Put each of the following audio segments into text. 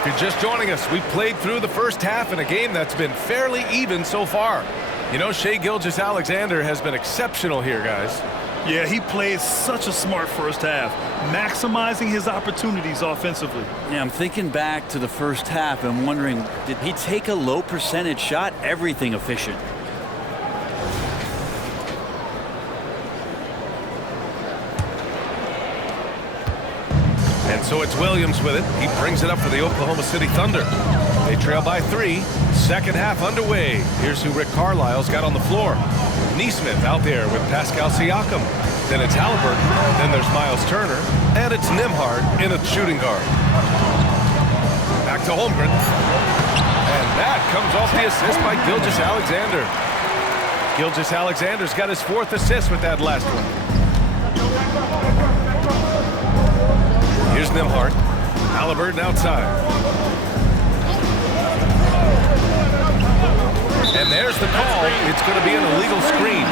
if you're just joining us, we've played through the first half in a game that's been fairly even so far. You know, Shai Gilgeous-Alexander has been exceptional here, guys. Yeah, he played such a smart first half, maximizing his opportunities offensively. Yeah, I'm thinking back to the first half and wondering, did he take a low percentage shot? Everything efficient. And so it's Williams with it. He brings it up for the Oklahoma City Thunder. They trail by 3. Second half underway. Here's who Rick Carlisle's got on the floor. Neesmith out there with Pascal Siakam. Then it's Halliburton. Then there's Miles Turner. And it's Nembhard in a shooting guard. Back to Holmgren. And that comes off the assist by Gilgeous-Alexander. Gilgeous-Alexander's got his 4th assist with that last one. Here's Nembhard. Halliburton outside. And there's the call. It's going to be an illegal screen.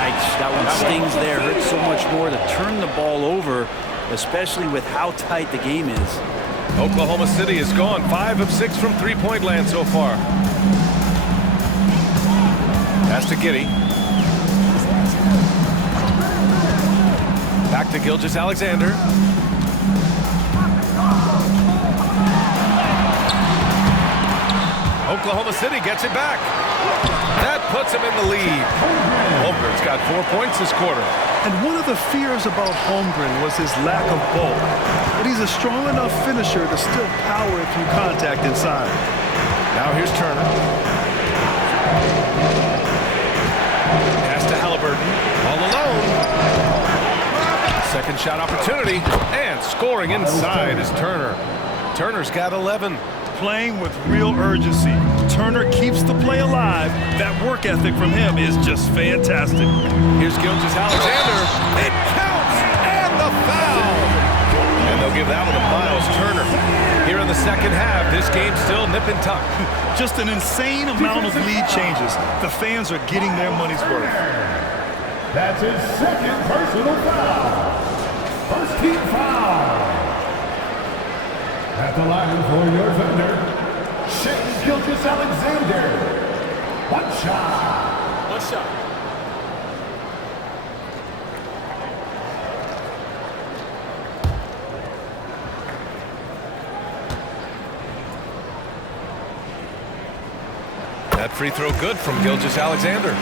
Yikes, that one stings there. Hurts so much more to turn the ball over, especially with how tight the game is. Oklahoma City has gone 5 of 6 from three-point land so far. Pass to Giddey. Back to Gilgeous-Alexander. Oklahoma City gets it back. That puts him in the lead. Holmgren's got 4 points this quarter. And one of the fears about Holmgren was his lack of bulk. But he's a strong enough finisher to still power it through contact inside. Now here's Turner. Pass to Halliburton. All alone. Second shot opportunity. And scoring inside is Turner. Turner's got 11. Playing with real urgency. Turner keeps the play alive. That work ethic from him is just fantastic. Here's Gilgeous-Alexander. It counts! And the foul! And they'll give that one to Miles Turner. Here in the second half, this game's still nip and tuck. Just an insane amount of lead changes. The fans are getting their money's worth. That's his 2nd personal foul. First team foul. At the line for your Thunder, Shai Gilgeous-Alexander. One shot. One shot. That free throw good from Gilgeous-Alexander.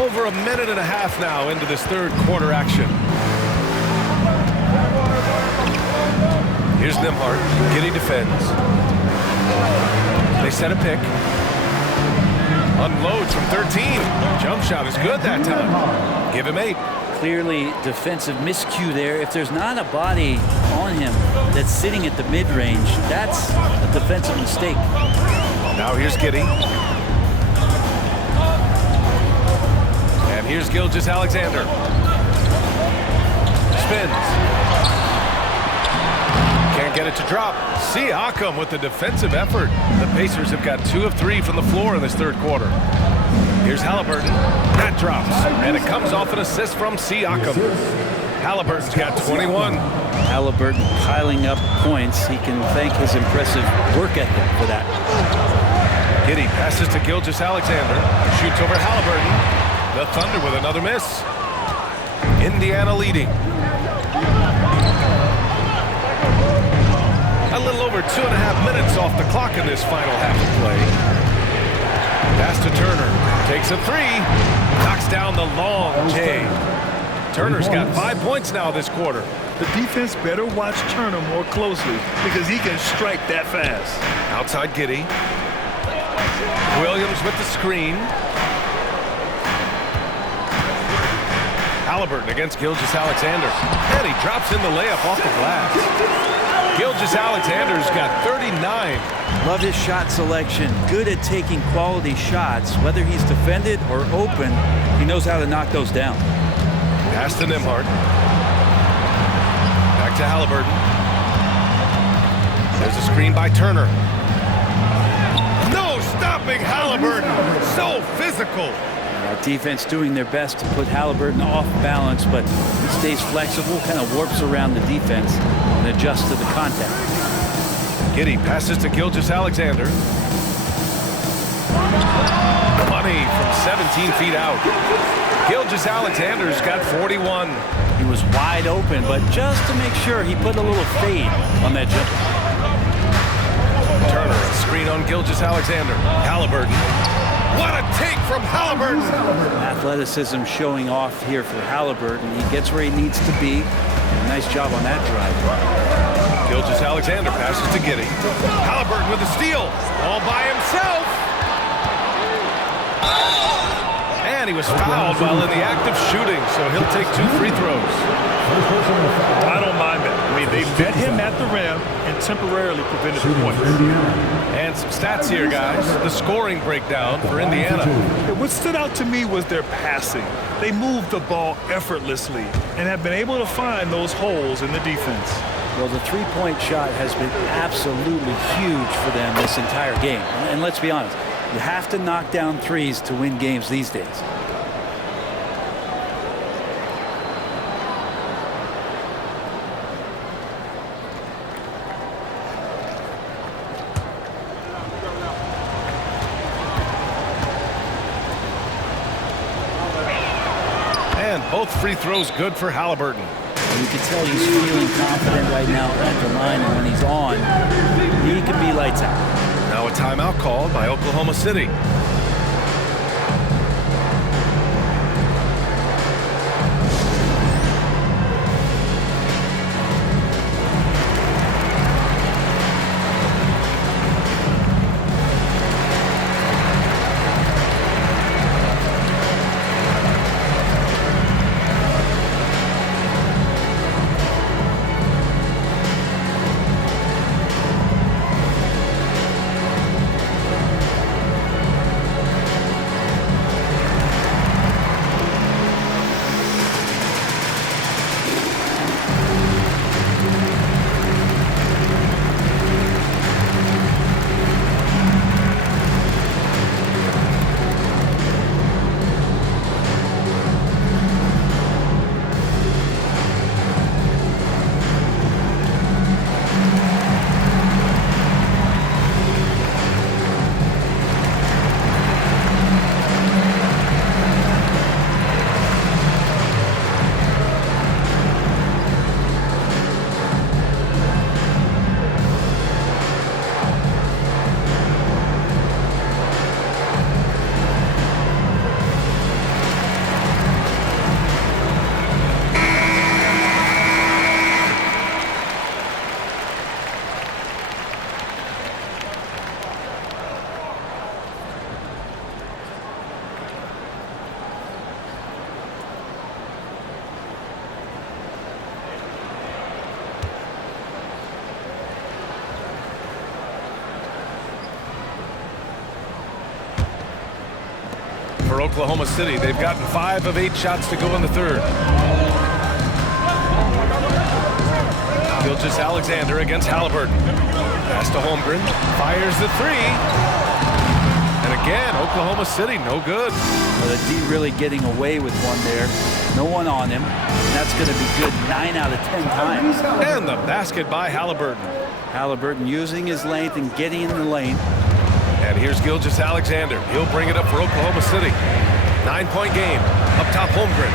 Over a minute and a half now into this third quarter action. Here's Nembhard. Giddey defends. They set a pick. Unloads from 13. Jump shot is good that time. Give him 8. Clearly defensive miscue there. If there's not a body on him that's sitting at the mid-range, that's a defensive mistake. Now here's Giddey. And here's Gilgeous-Alexander. Spins. Can't get it to drop. Siakam with the defensive effort. The Pacers have got 2 of 3 from the floor in this third quarter. Here's Halliburton. That drops. And it comes off an assist from Siakam. Halliburton's got 21. Halliburton piling up points. He can thank his impressive work ethic for that. Giddey passes to Gilgeous-Alexander. Shoots over Halliburton. The Thunder with another miss. Indiana leading. A little over 2.5 minutes off the clock in this final half of play. Pass to Turner. Takes a 3. Knocks down the long J. Turner's got 5 points now this quarter. The defense better watch Turner more closely because he can strike that fast. Outside Giddey. Williams with the screen. Halliburton against Gilgeous-Alexander. And he drops in the layup off the glass. Gilgeous-Alexander's got 39. Love his shot selection. Good at taking quality shots. Whether he's defended or open, he knows how to knock those down. Pass to Nembhard. Back to Halliburton. There's a screen by Turner. No stopping Halliburton. So physical. Defense doing their best to put Halliburton off balance, but he stays flexible, kind of warps around the defense and adjusts to the contact. Giddey passes to Gilgeous-Alexander. Money from 17 feet out. Gilgeous-Alexander's got 41. He was wide open, but just to make sure, he put a little fade on that jumper. Turner, a screen on Gilgeous-Alexander. Halliburton. What a take from Halliburton! Athleticism showing off here for Halliburton. He gets where he needs to be. Nice job on that drive. Gilgeous-Alexander passes to Giddey. Halliburton with a steal. All by himself. And he was fouled while in the act of shooting, so he'll take 2 free throws. I don't mind that. I mean, they met him at the rim and temporarily prevented the points. And some stats here, guys. The scoring breakdown for Indiana. What stood out to me was their passing. They moved the ball effortlessly and have been able to find those holes in the defense. Well, the three-point shot has been absolutely huge for them this entire game. And let's be honest, you have to knock down threes to win games these days. And both free throws good for Halliburton. And you can tell he's feeling confident right now at the line, and when he's on, he can be lights out. Now a timeout called by Oklahoma City. For Oklahoma City, they've gotten 5 of 8 shots to go in the third. Gilgeous-Alexander against Halliburton. Pass to Holmgren. Fires the 3. And again, Oklahoma City, no good. Well, the D really getting away with one there. No one on him. And that's going to be good 9 out of 10 times. And the basket by Halliburton. Halliburton using his length and getting in the lane. And here's Gilgeous-Alexander. He'll bring it up for Oklahoma City. 9-point game. Up top, Holmgren.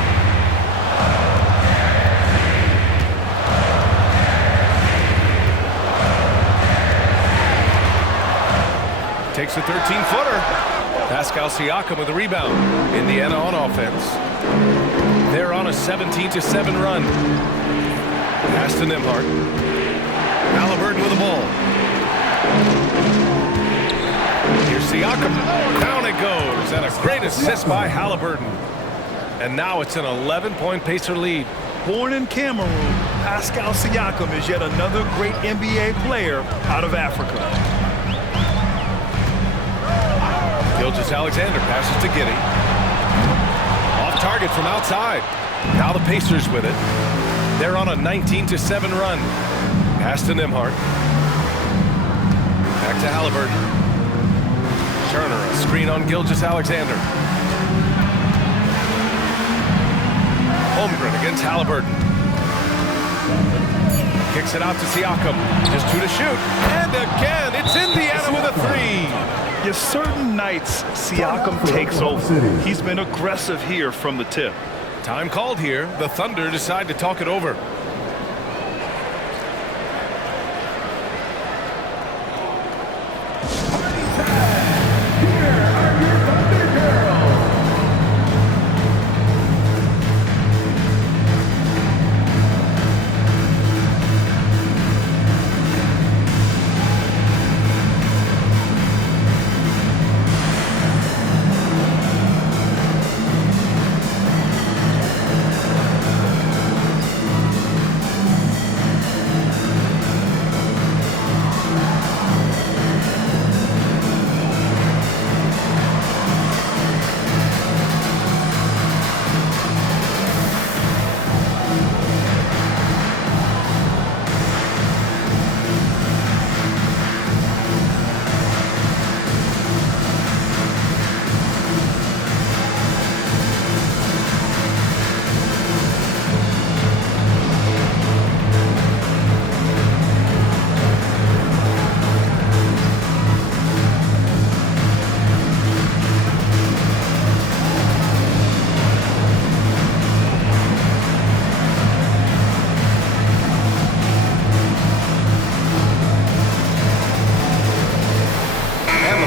Takes a 13-footer. Pascal Siakam with a rebound. Indiana on offense. They're on a 17-7 run. Pass to Nembhard. Halliburton with the ball. Here's Siakam. Down it goes. And a great assist by Halliburton. And now it's an 11-point Pacer lead. Born in Cameroon, Pascal Siakam is yet another great NBA player out of Africa. Gilgeous-Alexander passes to Giddey. Off target from outside. Now the Pacers with it. They're on a 19-7 run. Pass to Nembhard. Back to Halliburton. Turner, a screen on Gilgeous-Alexander. Holmgren against Halliburton. Kicks it out to Siakam. Just 2 to shoot. And again, it's Indiana with a 3. Yes, certain nights, Siakam takes over. He's been aggressive here from the tip. Time called here. The Thunder decide to talk it over.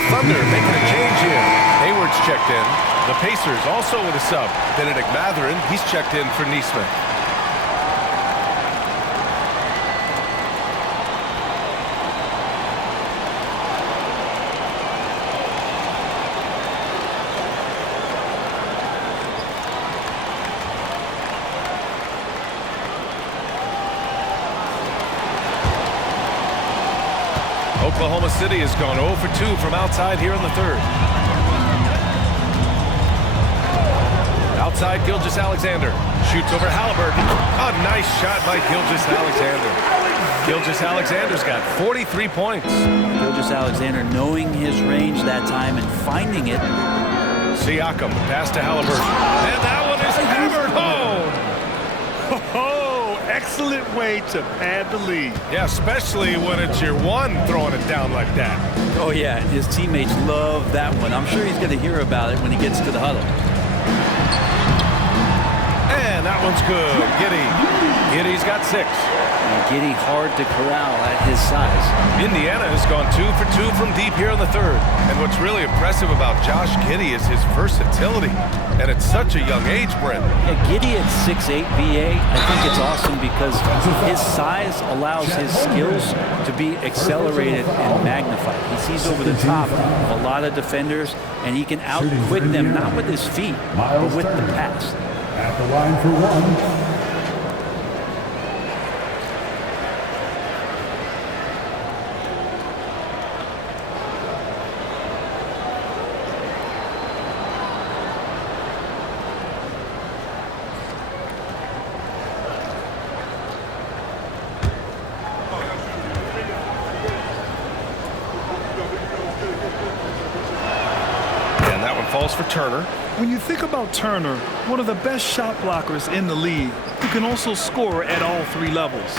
Thunder making a change here. Hayward's checked in. The Pacers also with a sub. Benedict Mathurin, he's checked in for Neesmith. Oklahoma City has gone 0 for 2 from outside here in the third. Outside, Gilgeous-Alexander shoots over Halliburton. A nice shot by Gilgeous-Alexander. Gilgeous-Alexander's got 43 points. Gilgeous-Alexander knowing his range that time and finding it. Siakam, pass to Halliburton. And that one is hammered home. Oh, excellent way to pad the lead. Yeah, especially when it's your one throwing it down like that. Oh, yeah, his teammates love that one. I'm sure he's going to hear about it when he gets to the huddle. And that one's good. Giddey's got 6. And Giddey hard to corral at his size. Indiana has gone 2 for 2 from deep here in the third. And what's really impressive about Josh Giddey is his versatility. And at such a young age, Brent. Yeah, Giddey at 6'8", BA, I think it's awesome because his size allows his skills to be accelerated and magnified. He sees over the top of a lot of defenders, and he can out-quick them, not with his feet, but with the pass. At the line for one. Falls for Turner. When you think about Turner, one of the best shot blockers in the league, who can also score at all 3 levels.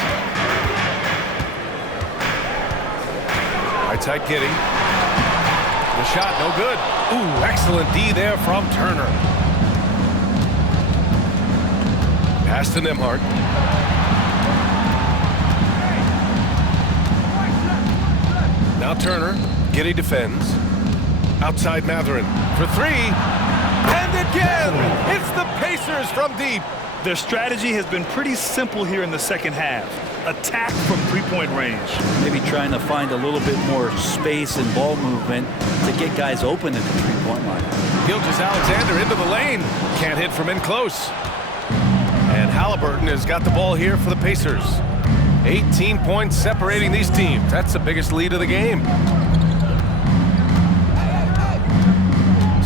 Right side Giddey. The shot no good. Ooh, excellent D there from Turner. Pass to Nembhard. Now Turner. Giddey defends. Outside Mathurin for 3. And again, it's the Pacers from deep. Their strategy has been pretty simple here in the second half. Attack from 3-point range. Maybe trying to find a little bit more space and ball movement to get guys open at the 3-point line. Gilgeous-Alexander into the lane. Can't hit from in close. And Halliburton has got the ball here for the Pacers. 18 points separating these teams. That's the biggest lead of the game.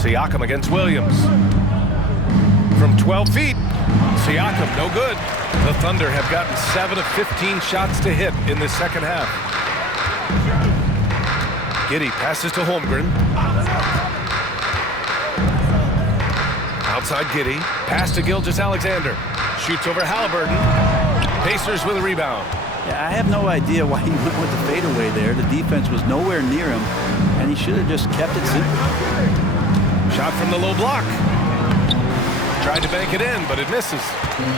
Siakam against Williams. From 12 feet. Siakam, no good. The Thunder have gotten 7 of 15 shots to hit in this second half. Giddey passes to Holmgren. Outside Giddey. Pass to Gilgeous-Alexander. Shoots over Halliburton. Pacers with a rebound. Yeah, I have no idea why he went with the fadeaway there. The defense was nowhere near him, and he should have just kept it simple. Shot from the low block. Tried to bank it in, but it misses.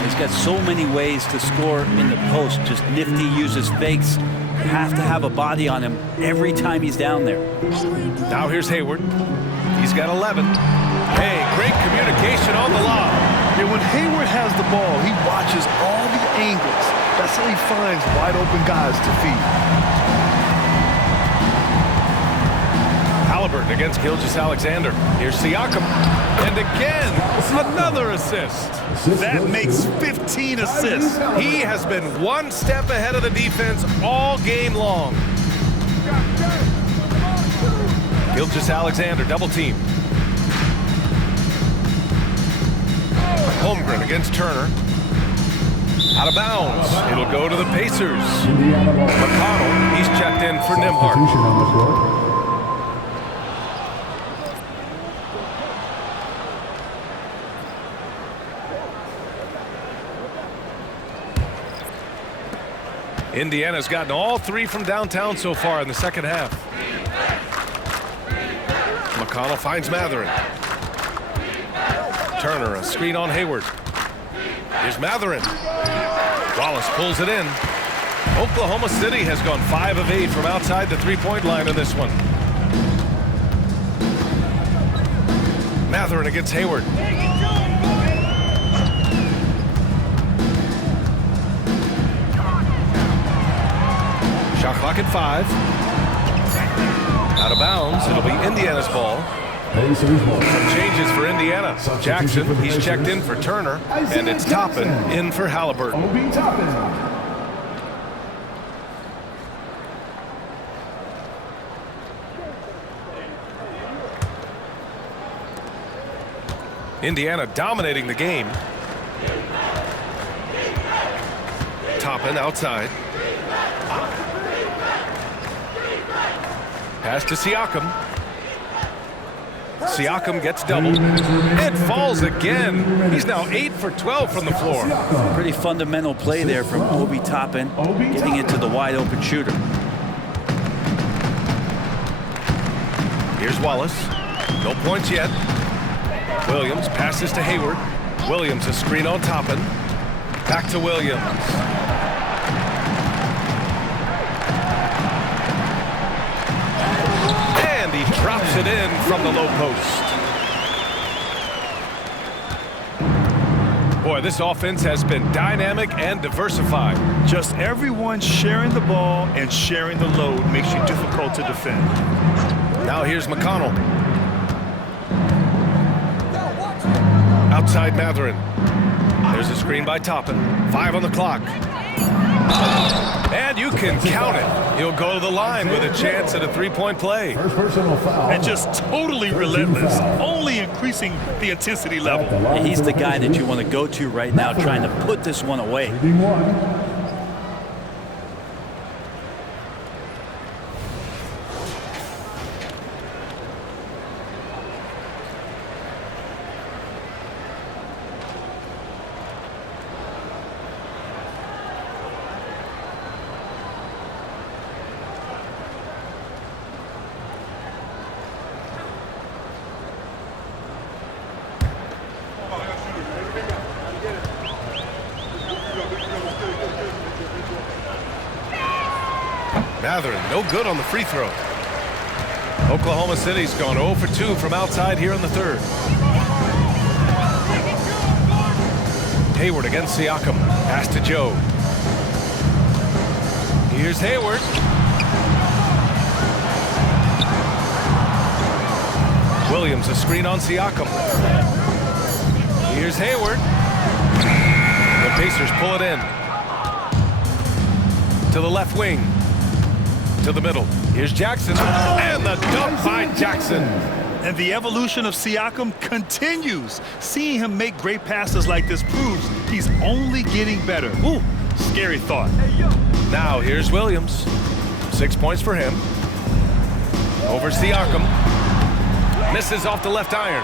He's got so many ways to score in the post. Just nifty, uses fakes. You have to have a body on him every time he's down there. Now here's Hayward. He's got 11. Hey, great communication on the lob. And when Hayward has the ball, he watches all the angles. That's how he finds wide open guys to feed. Halliburton against Gilgeous-Alexander. Here's Siakam. And again, another assist. That makes 15 assists. He has been one step ahead of the defense all game long. Gilgeous-Alexander double team. Holmgren against Turner. Out of bounds. It'll go to the Pacers. McConnell, he's checked in for Nembhard. Indiana's gotten all three from downtown so far in the second half. McConnell finds Matherin. Turner, a screen on Hayward. Here's Matherin. Wallace pulls it in. Oklahoma City has gone 5 of 8 from outside the three-point line in this one. Matherin against Hayward. Shot clock at 5. Out of bounds. It'll be Indiana's ball. Some changes for Indiana. Jackson, he's checked in for Turner, and it's Toppin in for Halliburton. Indiana dominating the game. Toppin outside. Pass to Siakam. Siakam gets doubled. It falls again. He's now 8 for 12 from the floor. Pretty fundamental play there from Obi Toppin, getting it to the wide open shooter. Here's Wallace. No points yet. Williams passes to Hayward. Williams a screen on Toppin. Back to Williams. And he drops it in from the low post. Boy, this offense has been dynamic and diversified. Just everyone sharing the ball and sharing the load makes you difficult to defend. Now here's McConnell. Outside Matherin. There's a screen by Toppin. 5 on the clock. And you can count it. He'll go to the line with a chance at a three-point play. And just totally relentless, only increasing the intensity level. And he's the guy that you want to go to right now, trying to put this one away. Matherin, no good on the free throw. Oklahoma City's gone 0 for 2 from outside here in the third. Hayward against Siakam. Pass to Joe. Here's Hayward. Williams a screen on Siakam. Here's Hayward. The Pacers pull it in. To the left wing. To the middle. Here's Jackson. And the dunk by Jackson. And the evolution of Siakam continues. Seeing him make great passes like this proves he's only getting better. Ooh, scary thought. Now here's Williams. 6 points for him. Over Siakam. Misses off the left iron.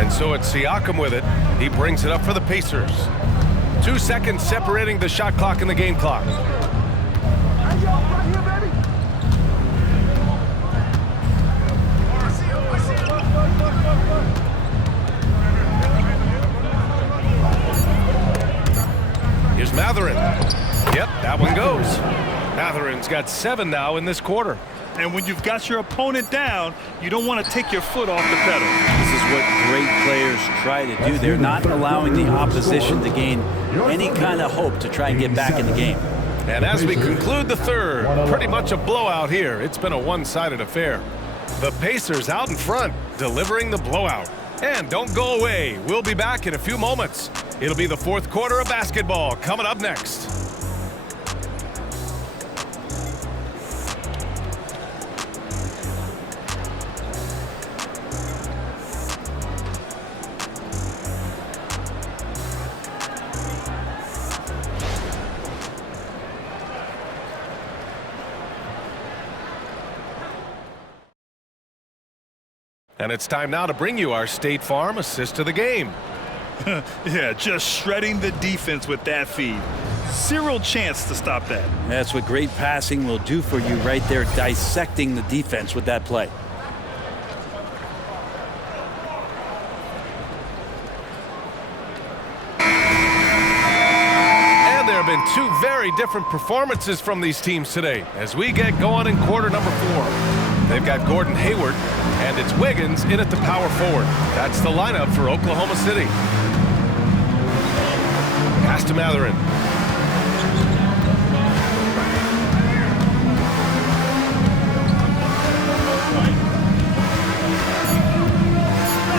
And so it's Siakam with it. He brings it up for the Pacers. 2 seconds separating the shot clock and the game clock. Here's Matherin. Yep, that one goes. Matherin's got 7 now in this quarter. And when you've got your opponent down, you don't want to take your foot off the pedal. This is what great players try to do. They're not allowing the opposition to gain any kind of hope to try and get back in the game. And as we conclude the third, pretty much a blowout here. It's been a one-sided affair. The Pacers out in front, delivering the blowout. And don't go away. We'll be back in a few moments. It'll be the fourth quarter of basketball coming up next. And it's time now to bring you our State Farm assist of the game. Yeah, just shredding the defense with that feed. Zero chance to stop that. That's what great passing will do for you right there, dissecting the defense with that play. And there have been two very different performances from these teams today as we get going in quarter number 4. They've got Gordon Hayward, and it's Wiggins in at the power forward. That's the lineup for Oklahoma City. Pass to Matherin.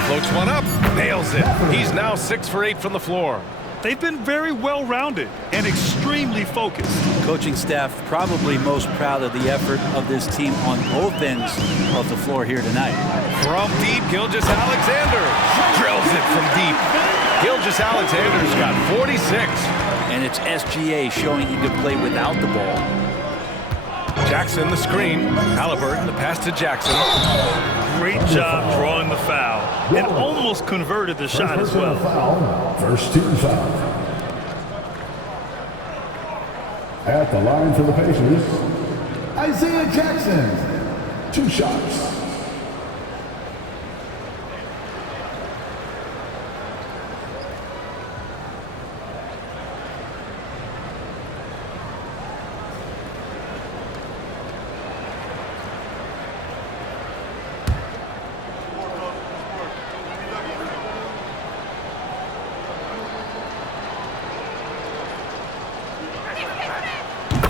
Floats one up, nails it. He's now 6 for 8 from the floor. They've been very well-rounded and extremely focused. Coaching staff probably most proud of the effort of this team on both ends of the floor here tonight. From deep, Gilgeous-Alexander drills it from deep. Gilgeous-Alexander's got 46. And it's SGA showing he could play without the ball. Jackson the screen. Halliburton the pass to Jackson. Great job drawing the foul and almost converted the shot as well. First team foul. At the line for the Pacers, Isaiah Jackson. 2 shots.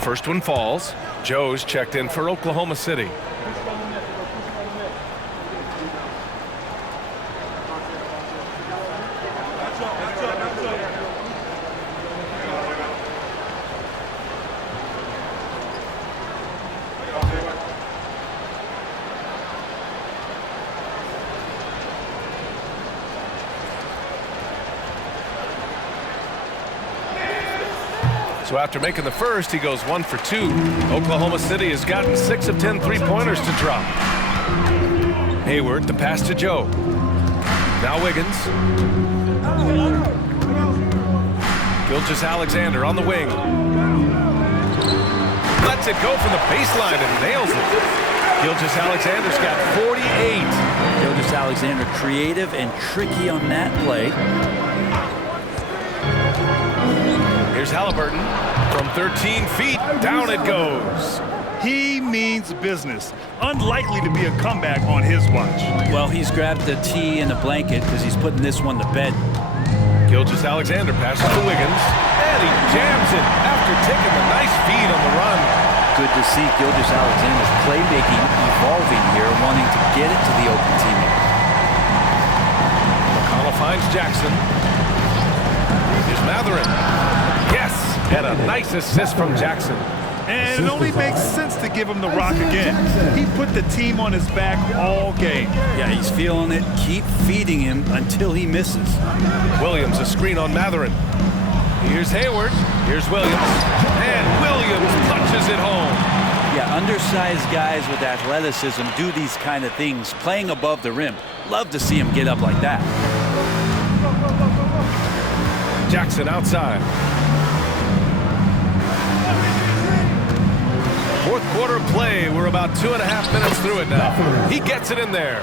First one falls. Joe's checked in for Oklahoma City. So after making the first, he goes 1 for 2. Oklahoma City has gotten 6 of 10 three-pointers to drop. Hayward, the pass to Joe. Now Wiggins. Gilgeous-Alexander on the wing. Lets it go from the baseline and nails it. Gilgeous-Alexander's got 48. Gilgeous-Alexander creative and tricky on that play. Here's Halliburton. From 13 feet, down it goes. He means business. Unlikely to be a comeback on his watch. Well, he's grabbed the tee and a blanket because he's putting this one to bed. Gilgeous-Alexander passes to Wiggins, and he jams it after taking the nice feed on the run. Good to see Gilgeous-Alexander's playmaking evolving here, wanting to get it to the open teammate. McConnell finds Jackson. Here's Matherin. Yes, and a nice assist from Jackson. And it only makes sense to give him the rock again. He put the team on his back all game. Yeah, he's feeling it. Keep feeding him until he misses. Williams, a screen on Matherin. Here's Hayward. Here's Williams. And Williams punches it home. Yeah, undersized guys with athleticism do these kind of things, playing above the rim. Love to see him get up like that. Jackson outside. Fourth quarter play. We're about 2.5 minutes through it now. He gets it in there.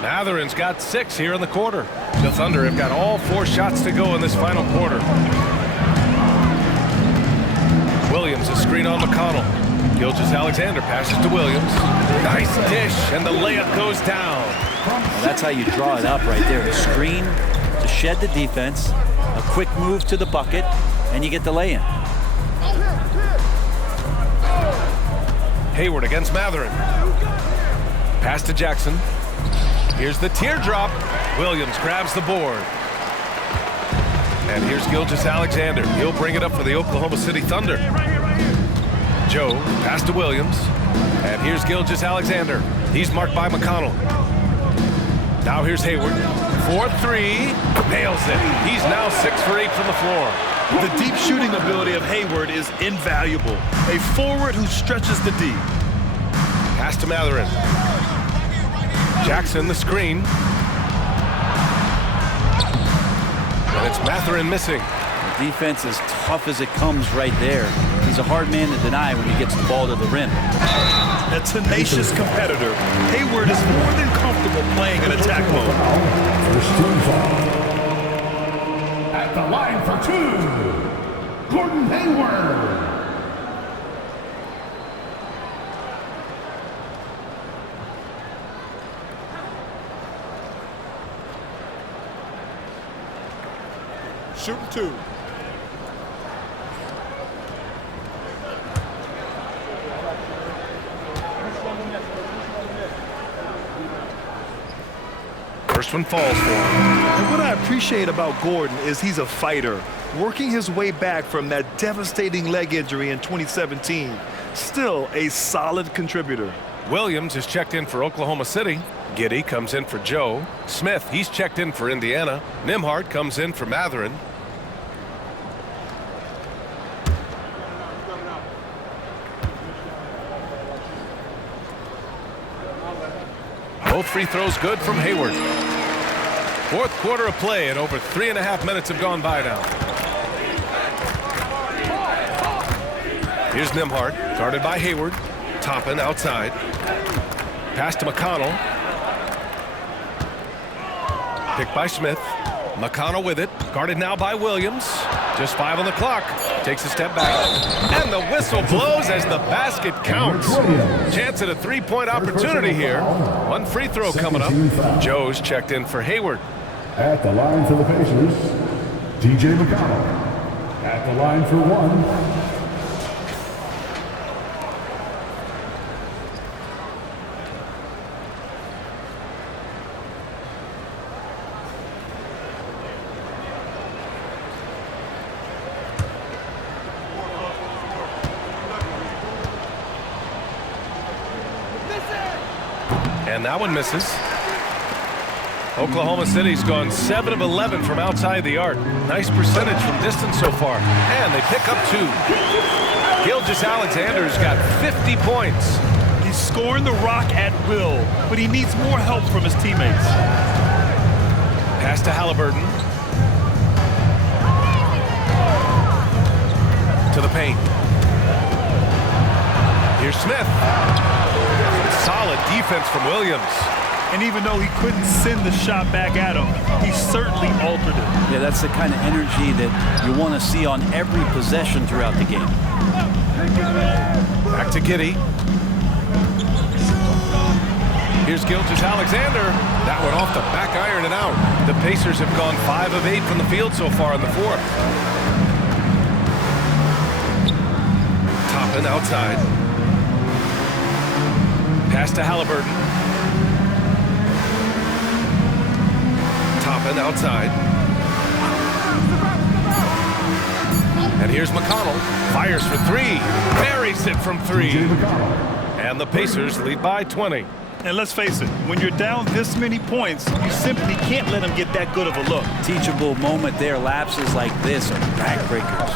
Matherin's got 6 here in the quarter. The Thunder have got all 4 shots to go in this final quarter. screen on McConnell. Gilgeous-Alexander passes to Williams. Nice dish, and the layup goes down. Well, that's how you draw it up right there. A screen to shed the defense, a quick move to the bucket, and you get the lay-in. Hayward against Matherin. Pass to Jackson. Here's the teardrop. Williams grabs the board. And here's Gilgeous-Alexander. He'll bring it up for the Oklahoma City Thunder. Joe, pass to Williams. And here's Gilgeous-Alexander. He's marked by McConnell. Now here's Hayward. 4-3. Nails it. He's now 6 for 8 from the floor. The deep shooting ability of Hayward is invaluable. A forward who stretches the D. Pass to Matherin. Jackson, the screen. And it's Matherin missing. The defense is tough as it comes right there. He's a hard man to deny when he gets the ball to the rim. A tenacious competitor, Hayward is more than comfortable playing in attack mode. First team foul. At the line for 2, Gordon Hayward. Shooting 2. First one falls for him. And what I appreciate about Gordon is he's a fighter, working his way back from that devastating leg injury in 2017. Still a solid contributor. Williams is checked in for Oklahoma City. Giddey comes in for Joe. Smith, he's checked in for Indiana. Nembhard comes in for Matherin. Both free throws good from Hayward. Fourth quarter of play, and over 3.5 minutes have gone by now. Here's Nembhard, guarded by Hayward. Toppin outside. Pass to McConnell. Picked by Smith. McConnell with it. Guarded now by Williams. Just 5 on the clock. Takes a step back. And the whistle blows as the basket counts. Chance at a three-point opportunity here. One free throw coming up. Joe's checked in for Hayward. At the line for the Pacers, DJ McConnell. At the line for 1. And that one misses. Oklahoma City's gone 7 of 11 from outside the arc. Nice percentage from distance so far. And they pick up 2. Gilgeous-Alexander's got 50 points. He's scoring the rock at will, but he needs more help from his teammates. Pass to Halliburton. To the paint. Here's Smith. Solid defense from Williams. And even though he couldn't send the shot back at him, he certainly altered it. Yeah, that's the kind of energy that you want to see on every possession throughout the game. Back to Giddey. Here's Gilgeous-Alexander. That one off the back iron and out. The Pacers have gone 5 of 8 from the field so far in the fourth. Toppin outside. Pass to Halliburton. Toppin outside. And here's McConnell. Fires for 3. Buries it from 3. And the Pacers lead by 20. And let's face it, when you're down this many points, you simply can't let him get that good of a look. Teachable moment there. Lapses like this are backbreakers.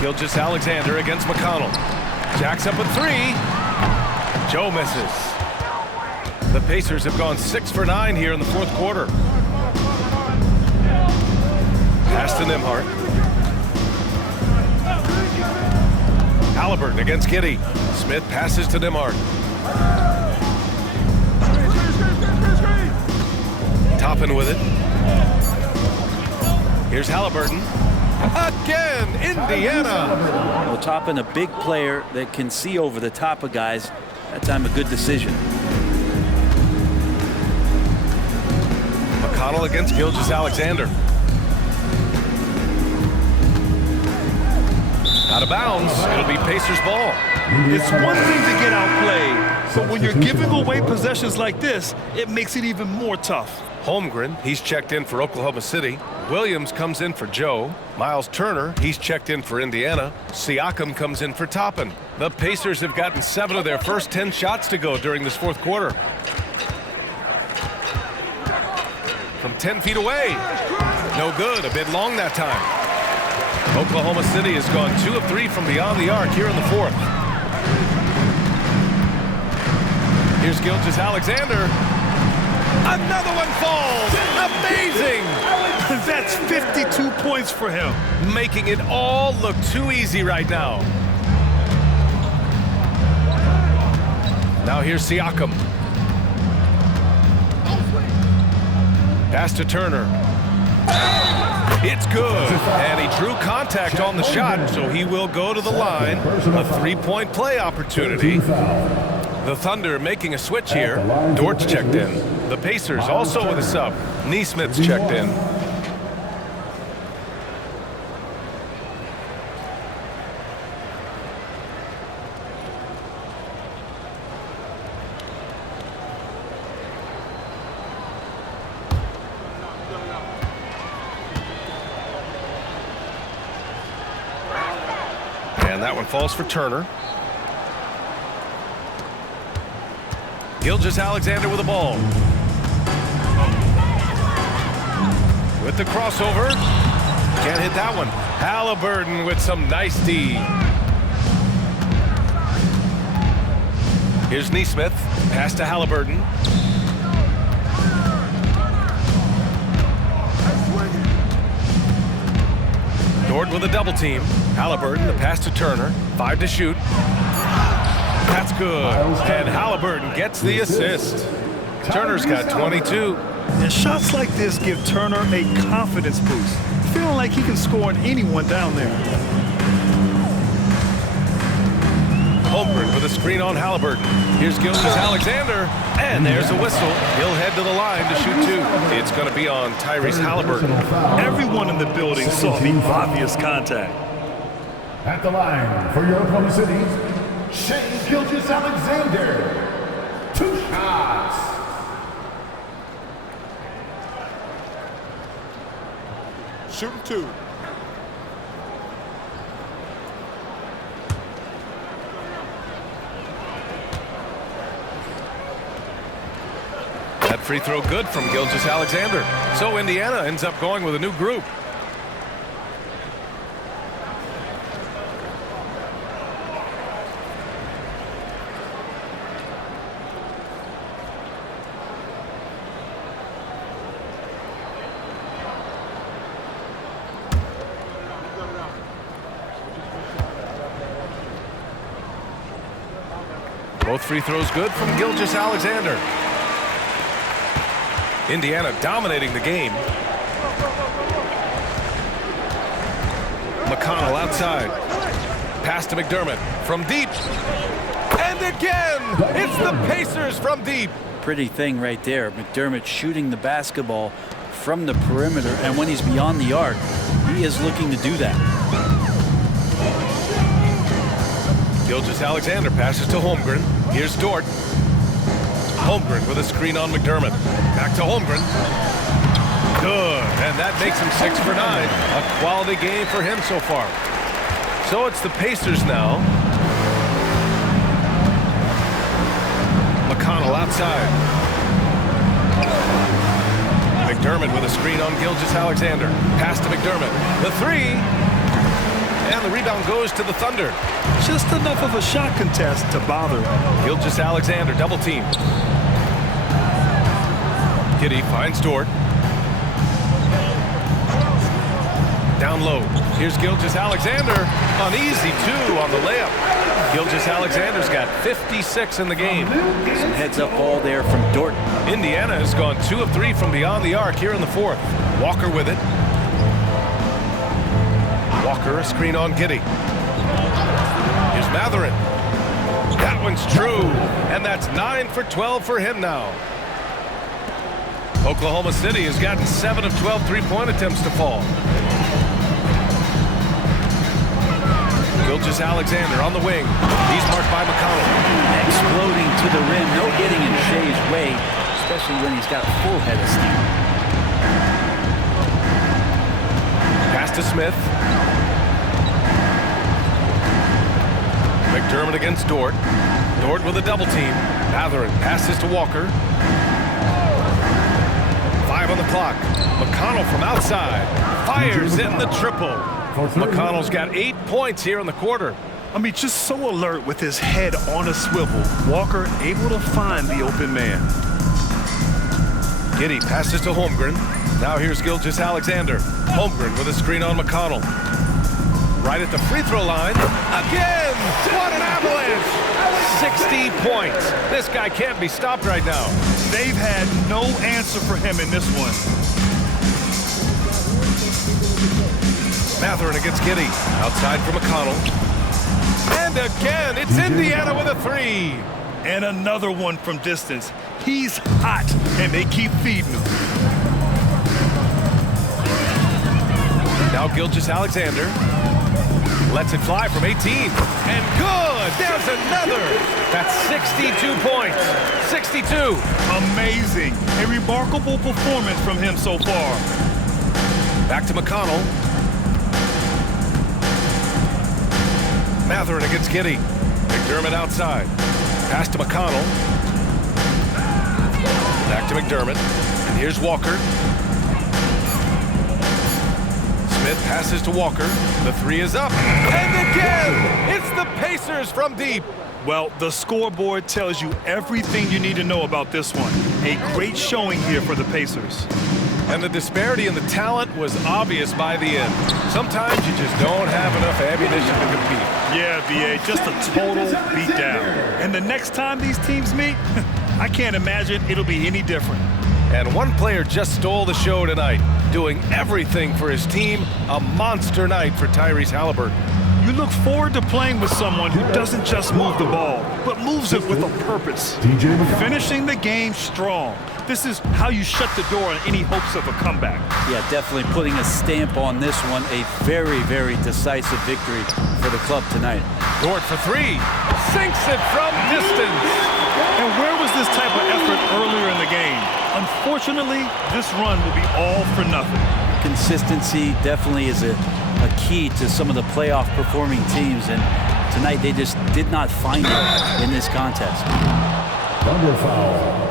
Gilgeous-Alexander against McConnell. Jacks up a 3. Joe misses. The Pacers have gone 6 for 9 here in the fourth quarter. Pass to Nembhard. Halliburton against Giddey. Smith passes to Nembhard. Toppin with it. Here's Halliburton. Again, Indiana. Well, Toppin, a big player that can see over the top of guys. That time a good decision. McConnell against Gilgeous-Alexander. Out of bounds. It'll be Pacers ball. It's one thing to get outplayed, but when you're giving away possessions like this, it makes it even more tough. Holmgren, he's checked in for Oklahoma City. Williams comes in for Joe. Miles Turner, he's checked in for Indiana. Siakam comes in for Toppin. The Pacers have gotten 7 of their first 10 shots to go during this fourth quarter. From 10 feet away. No good, a bit long that time. Oklahoma City has gone 2 of 3 from beyond the arc here in the fourth. Here's Gilgeous-Alexander. Another one falls. Amazing. That's 52 points for him. Making it all look too easy right now. Now here's Siakam. Pass to Turner. It's good. And he drew contact on the shot, so he will go to the line. A 3-point play opportunity. The Thunder making a switch here. Dort's checked in. The Pacers also with a sub. Neesmith's checked in. And that one falls for Turner. Gilgeous-Alexander with the ball. With the crossover. Can't hit that one. Halliburton with some nice D. Here's Neesmith. Pass to Halliburton. Dort with a double team. Halliburton, the pass to Turner. 5 to shoot. That's good. And Halliburton gets the assist. Turner's got 22. And shots like this give Turner a confidence boost, feeling like he can score on anyone down there. Holmgren with a screen on Halliburton. Here's Gilgeous-Alexander. And there's a whistle. He'll head to the line to shoot 2. It's going to be on Tyrese Halliburton. Everyone in the building saw the obvious contact. At the line for your Oklahoma City, Shea Gilgeous-Alexander. 2 shots. Shooting 2. That free throw good from Gilgeous-Alexander. So Indiana ends up going with a new group. Both free throws good from Gilgeous-Alexander. Indiana dominating the game. McConnell outside. Pass to McDermott from deep. And again, it's the Pacers from deep. Pretty thing right there. McDermott shooting the basketball from the perimeter, and when he's beyond the arc, he is looking to do that. Gilgeous-Alexander passes to Holmgren. Here's Dort. Holmgren with a screen on McDermott. Back to Holmgren. Good. And that makes him 6 for 9. A quality game for him so far. So it's the Pacers now. McConnell outside. McDermott with a screen on Gilgeous-Alexander. Pass to McDermott. The 3. And the rebound goes to the Thunder. Just enough of a shot contest to bother. Gilgeous-Alexander double team. Kitty finds Dort. Down low. Here's Gilgeous-Alexander. An easy 2 on the layup. Gilgeous-Alexander's got 56 in the game. Some heads up ball there from Dort. Indiana has gone 2 of 3 from beyond the arc here in the fourth. Walker with it. Walker, a screen on Giddey. Here's Matherin. That one's true, and that's 9 for 12 for him now. Oklahoma City has gotten 7 of 12 three-point attempts to fall. Gilgeous-Alexander on the wing. He's marked by McConnell. Exploding to the rim. No getting in Shea's way, especially when he's got a full head of steam. Pass to Smith. McDermott against Dort. Dort with a double team. Matherin passes to Walker. 5 on the clock. McConnell from outside. Fires in the triple. McConnell's got 8 points here in the quarter. I mean, just so alert with his head on a swivel. Walker able to find the open man. Giddey passes to Holmgren. Now here's Gilgeous-Alexander. Holmgren with a screen on McConnell. Right at the free throw line. Again! What an avalanche! 60 points. This guy can't be stopped right now. They've had no answer for him in this one. Matherin against Giddey. Outside for McConnell. And again, it's Indiana with a 3. And another one from distance. He's hot, and they keep feeding him. Now Gilgeous-Alexander lets it fly from 18. And good! There's another! That's 62 points. 62. Amazing. A remarkable performance from him so far. Back to McConnell. Matherin against Giddey. McDermott outside. Pass to McConnell. Back to McDermott. And here's Walker. Smith passes to Walker. The 3 is up. And again! It's the Pacers from deep. Well, the scoreboard tells you everything you need to know about this one. A great showing here for the Pacers. And the disparity in the talent was obvious by the end. Sometimes you just don't have enough ammunition to compete. Yeah, VA, just a total beatdown. And the next time these teams meet, I can't imagine it'll be any different. And one player just stole the show tonight, doing everything for his team. A monster night for Tyrese Halliburton. You look forward to playing with someone who doesn't just move the ball, but moves it with a purpose. Finishing the game strong. This is how you shut the door on any hopes of a comeback. Yeah, definitely putting a stamp on this one. A very, very decisive victory for the club tonight. Dort for 3. Sinks it from distance. And where was this type of effort earlier in the game? Unfortunately, this run will be all for nothing. Consistency definitely is a key to some of the playoff performing teams, and tonight they just did not find it in this contest. Number foul.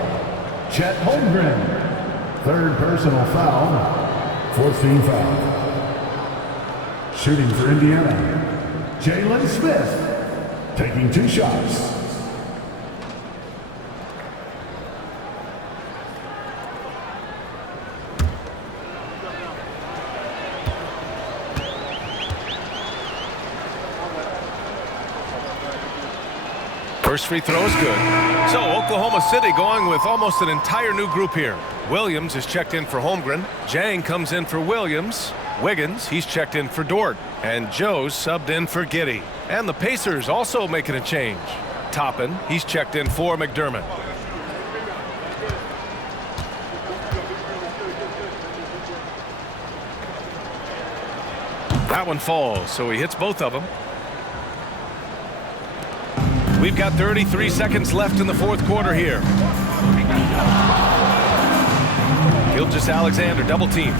Chet Holmgren. 3rd personal foul. 4th team foul. Shooting for Indiana. Jalen Smith. Taking 2 shots. First free throw is good. So Oklahoma City going with almost an entire new group here. Williams is checked in for Holmgren. Jang comes in for Williams. Wiggins, he's checked in for Dort. And Joe's subbed in for Giddey. And the Pacers also making a change. Toppin, he's checked in for McDermott. That one falls, so he hits both of them. We've got 33 seconds left in the 4th quarter here. Gilgeous-Alexander double team.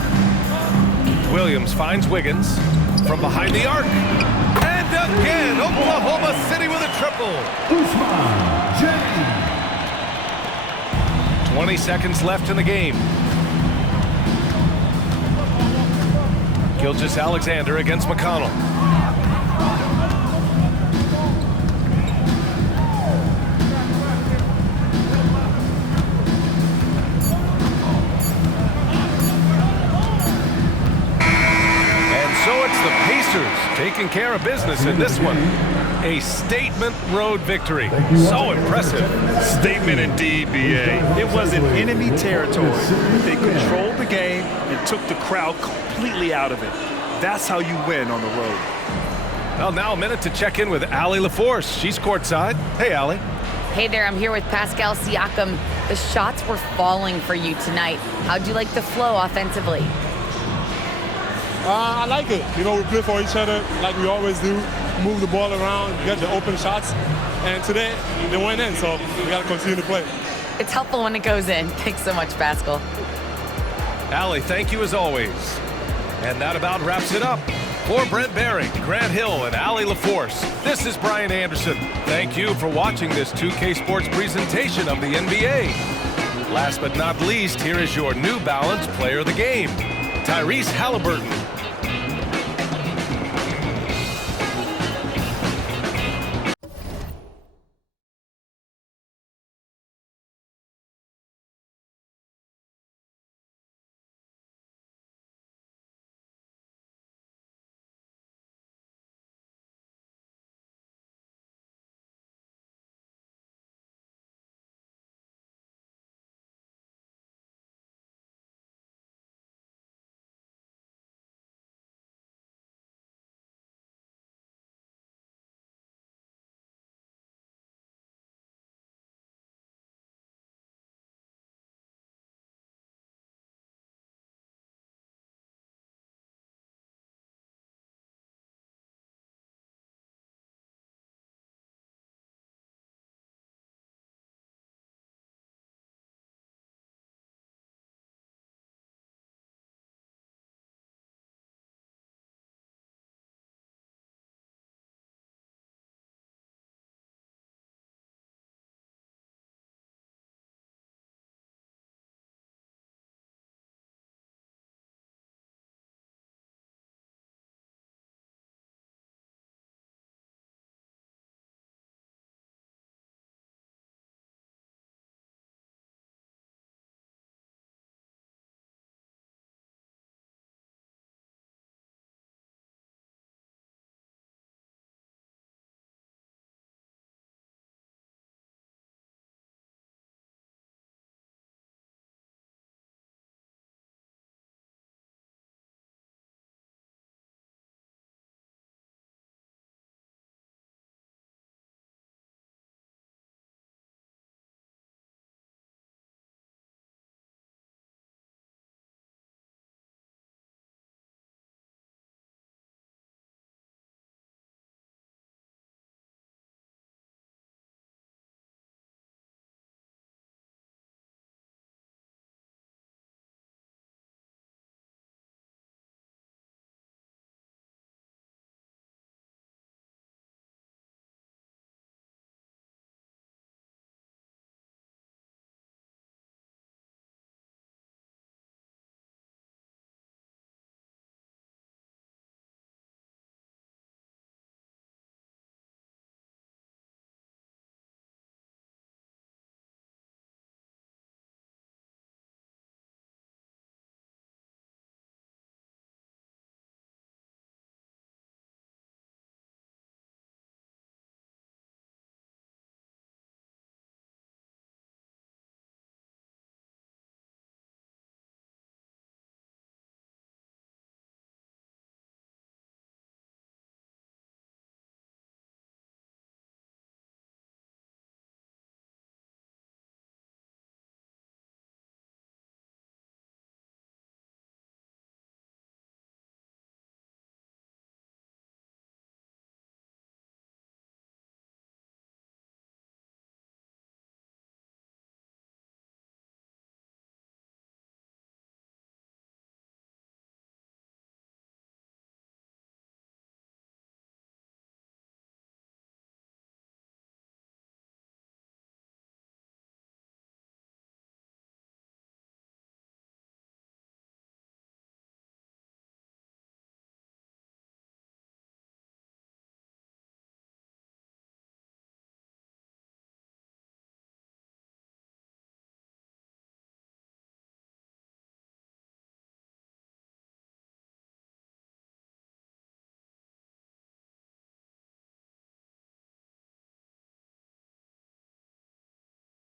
Williams finds Wiggins from behind the arc. And again, Oklahoma City with a triple. 20 seconds left in the game. Gilgeous-Alexander against McConnell. Taking care of business in this one. A statement road victory. So impressive. Statement indeed, BA. It was in enemy territory. They controlled the game and took the crowd completely out of it. That's how you win on the road. Well, now a minute to check in with Allie LaForce. She's courtside. Hey, Allie. Hey there, I'm here with Pascal Siakam. The shots were falling for you tonight. How'd you like the flow offensively? I like it. You know, we play for each other like we always do. Move the ball around, get the open shots. And today, they went in, so we got to continue to play. It's helpful when it goes in. Thanks so much, Pascal. Allie, thank you as always. And that about wraps it up. For Brent Baring, Grant Hill, and Allie LaForce, this is Brian Anderson. Thank you for watching this 2K Sports presentation of the NBA. Last but not least, here is your New Balance Player of the Game, Tyrese Halliburton.